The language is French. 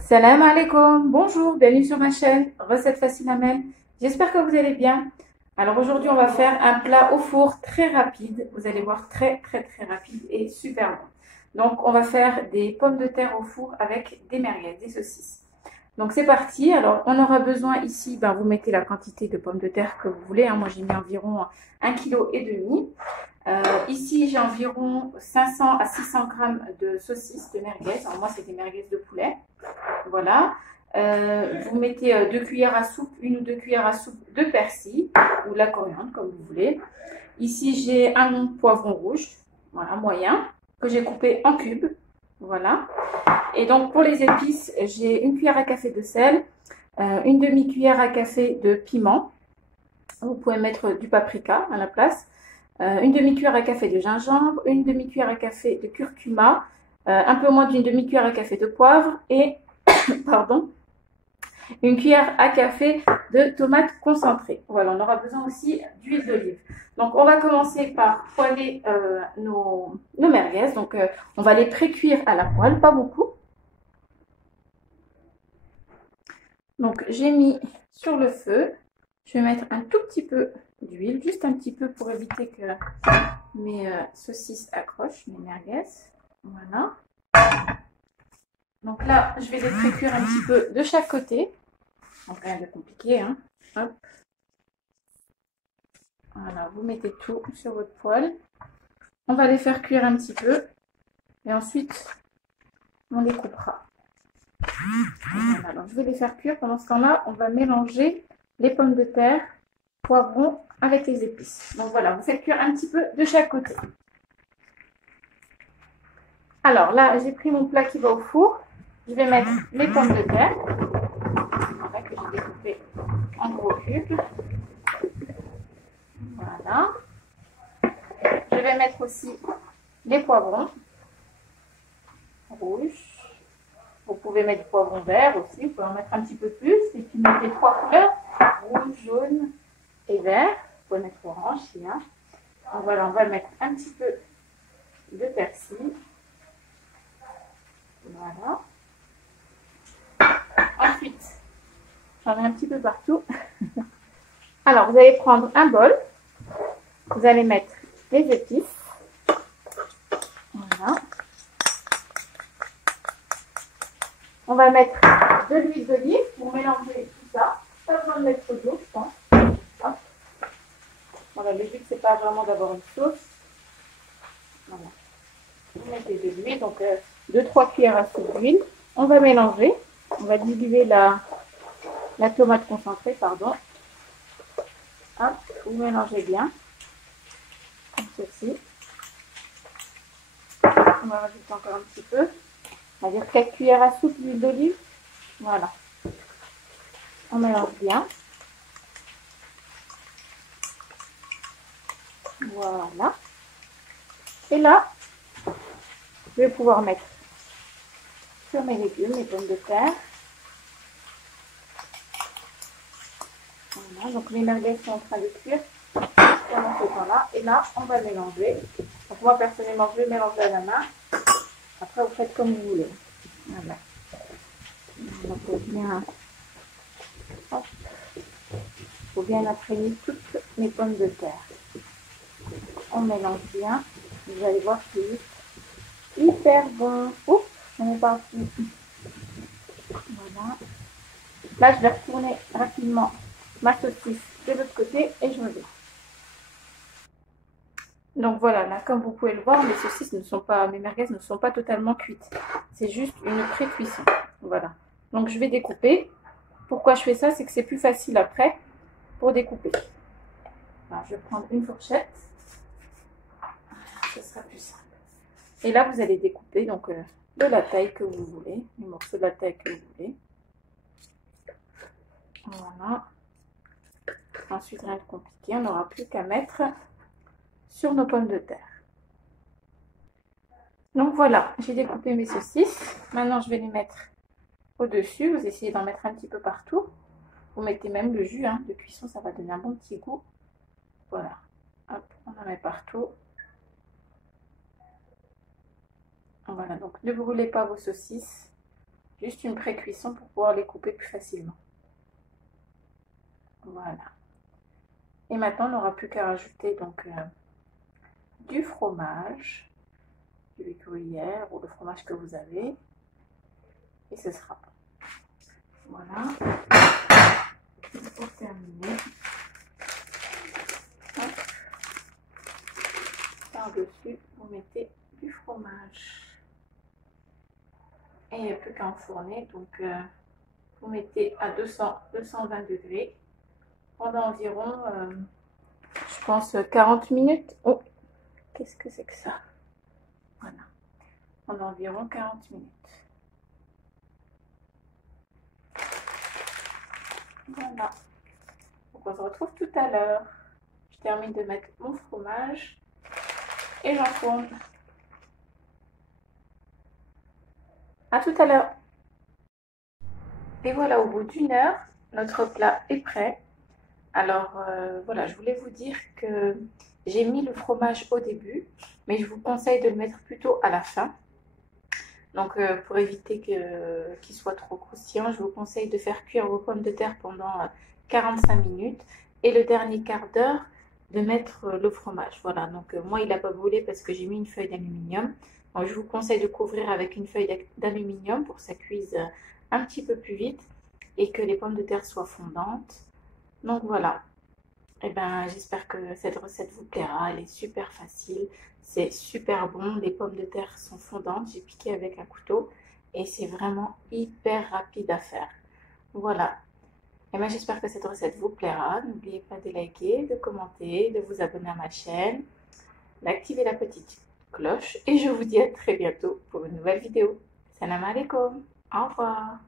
Salam alaikum, bonjour, bienvenue sur ma chaîne, recette facile à même. J'espère que vous allez bien. Alors aujourd'hui, on va faire un plat au four très rapide. Vous allez voir très rapide et super bon. Donc on va faire des pommes de terre au four avec des merguez, des saucisses. Donc c'est parti. Alors on aura besoin ici, vous mettez la quantité de pommes de terre que vous voulez. Moi j'ai mis environ 1,5 kg. Ici j'ai environ 500 à 600 grammes de saucisses de merguez. Alors moi c'est des merguez de poulet. Voilà. Vous mettez 2 cuillères à soupe, 1 ou 2 cuillères à soupe de persil ou de la coriandre comme vous voulez. Ici j'ai un poivron rouge, voilà, moyen, que j'ai coupé en cubes. Voilà. Et donc pour les épices, j'ai 1 cuillère à café de sel, une demi-cuillère à café de piment. Vous pouvez mettre du paprika à la place. Une demi-cuillère à café de gingembre, une demi-cuillère à café de curcuma, un peu moins d'une demi-cuillère à café de poivre et pardon, une cuillère à café de tomates concentrées. Voilà, on aura besoin aussi d'huile d'olive. Donc, on va commencer par poêler nos merguez. Donc, on va les pré-cuire à la poêle, pas beaucoup. Donc, j'ai mis sur le feu. Je vais mettre un tout petit peu d'huile, juste un petit peu pour éviter que mes saucisses accrochent, mes merguez. Voilà. Donc là, je vais les pré-cuire un petit peu de chaque côté. Donc, rien de compliqué, hein. Hop. Voilà, vous mettez tout sur votre poêle. On va les faire cuire un petit peu. Et ensuite, on les coupera. Voilà, donc je vais les faire cuire. Pendant ce temps-là, on va mélanger les pommes de terre, poivrons avec les épices. Donc voilà, vous faites cuire un petit peu de chaque côté. Alors là, j'ai pris mon plat qui va au four. Je vais mettre les pommes de terre, voilà, que j'ai découpées en gros cubes. Voilà. Je vais mettre aussi les poivrons rouges. Vous pouvez mettre du poivron vert aussi, vous pouvez en mettre un petit peu plus. Et puis mettez 3 couleurs, rouge, jaune et vert. Vous pouvez mettre orange si hein. Donc voilà, on va mettre un petit peu de persil. Voilà. Ensuite, j'en mets un petit peu partout. Alors, vous allez prendre un bol. Vous allez mettre les épices. Voilà. On va mettre de l'huile d'olive pour mélanger tout ça. Pas besoin de mettre d'eau, je pense. Hop. Voilà, le but, c'est pas vraiment d'avoir une sauce. Voilà. Vous mettez de l'huile, donc 2-3 cuillères à soupe d'huile. On va mélanger. On va diluer la tomate concentrée, pardon. Hop, vous mélangez bien, comme ceci. On va rajouter encore un petit peu. On va dire 4 cuillères à soupe d'huile d'olive. Voilà. On mélange bien. Voilà. Et là, je vais pouvoir mettre sur mes légumes, mes pommes de terre. Voilà, donc les merguez sont en train de cuire pendant ce temps-là. Et là, on va mélanger. Donc moi, personnellement, je vais mélanger à la main. Après, vous faites comme vous voulez. Voilà. Donc, faut bien imprégner toutes mes pommes de terre. On mélange bien. Vous allez voir que c'est hyper bon. Oups, on est parti. Voilà. Là, je vais retourner rapidement ma saucisse de l'autre côté et je reviens. Donc voilà, là, comme vous pouvez le voir, mes saucisses ne sont pas, mes merguez ne sont pas totalement cuites. C'est juste une pré-cuisson. Voilà. Donc je vais découper. Pourquoi je fais ça? C'est que c'est plus facile après pour découper. Alors, je vais prendre une fourchette. Ce sera plus simple. Et là, vous allez découper donc de la taille que vous voulez, les morceaux de la taille que vous voulez. Voilà. Ensuite, rien de compliqué, on n'aura plus qu'à mettre sur nos pommes de terre. Donc voilà, j'ai découpé mes saucisses. Maintenant, je vais les mettre au-dessus. Vous essayez d'en mettre un petit peu partout. Vous mettez même le jus de cuisson, ça va donner un bon petit goût. Voilà. Hop, on en met partout. Voilà, donc ne brûlez pas vos saucisses. Juste une pré-cuisson pour pouvoir les couper plus facilement. Voilà. Et maintenant, on n'aura plus qu'à rajouter donc du fromage, du gruyère ou le fromage que vous avez. Et ce sera bon. Voilà. Et pour terminer, par-dessus, vous mettez du fromage. Et il n'y a plus qu'à enfourner. Donc, vous mettez à 220 degrés pendant environ, je pense, 40 minutes. Oh, qu'est-ce que c'est que ça? Voilà. Pendant environ 40 minutes. Voilà. Donc, on se retrouve tout à l'heure. Je termine de mettre mon fromage et j'enfourne. À tout à l'heure. Et voilà, au bout d'une heure, notre plat est prêt. Alors voilà, je voulais vous dire que j'ai mis le fromage au début, mais je vous conseille de le mettre plutôt à la fin. Donc pour éviter qu'il soit trop croustillant, je vous conseille de faire cuire vos pommes de terre pendant 45 minutes et le dernier quart d'heure de mettre le fromage. Voilà, donc moi il n'a pas brûlé parce que j'ai mis une feuille d'aluminium. Donc je vous conseille de couvrir avec une feuille d'aluminium pour que ça cuise un petit peu plus vite et que les pommes de terre soient fondantes. Donc voilà, et ben, j'espère que cette recette vous plaira, elle est super facile, c'est super bon, les pommes de terre sont fondantes, j'ai piqué avec un couteau et c'est vraiment hyper rapide à faire. Voilà, et ben, j'espère que cette recette vous plaira, n'oubliez pas de liker, de commenter, de vous abonner à ma chaîne, d'activer la petite cloche et je vous dis à très bientôt pour une nouvelle vidéo. Salam alaikum, au revoir.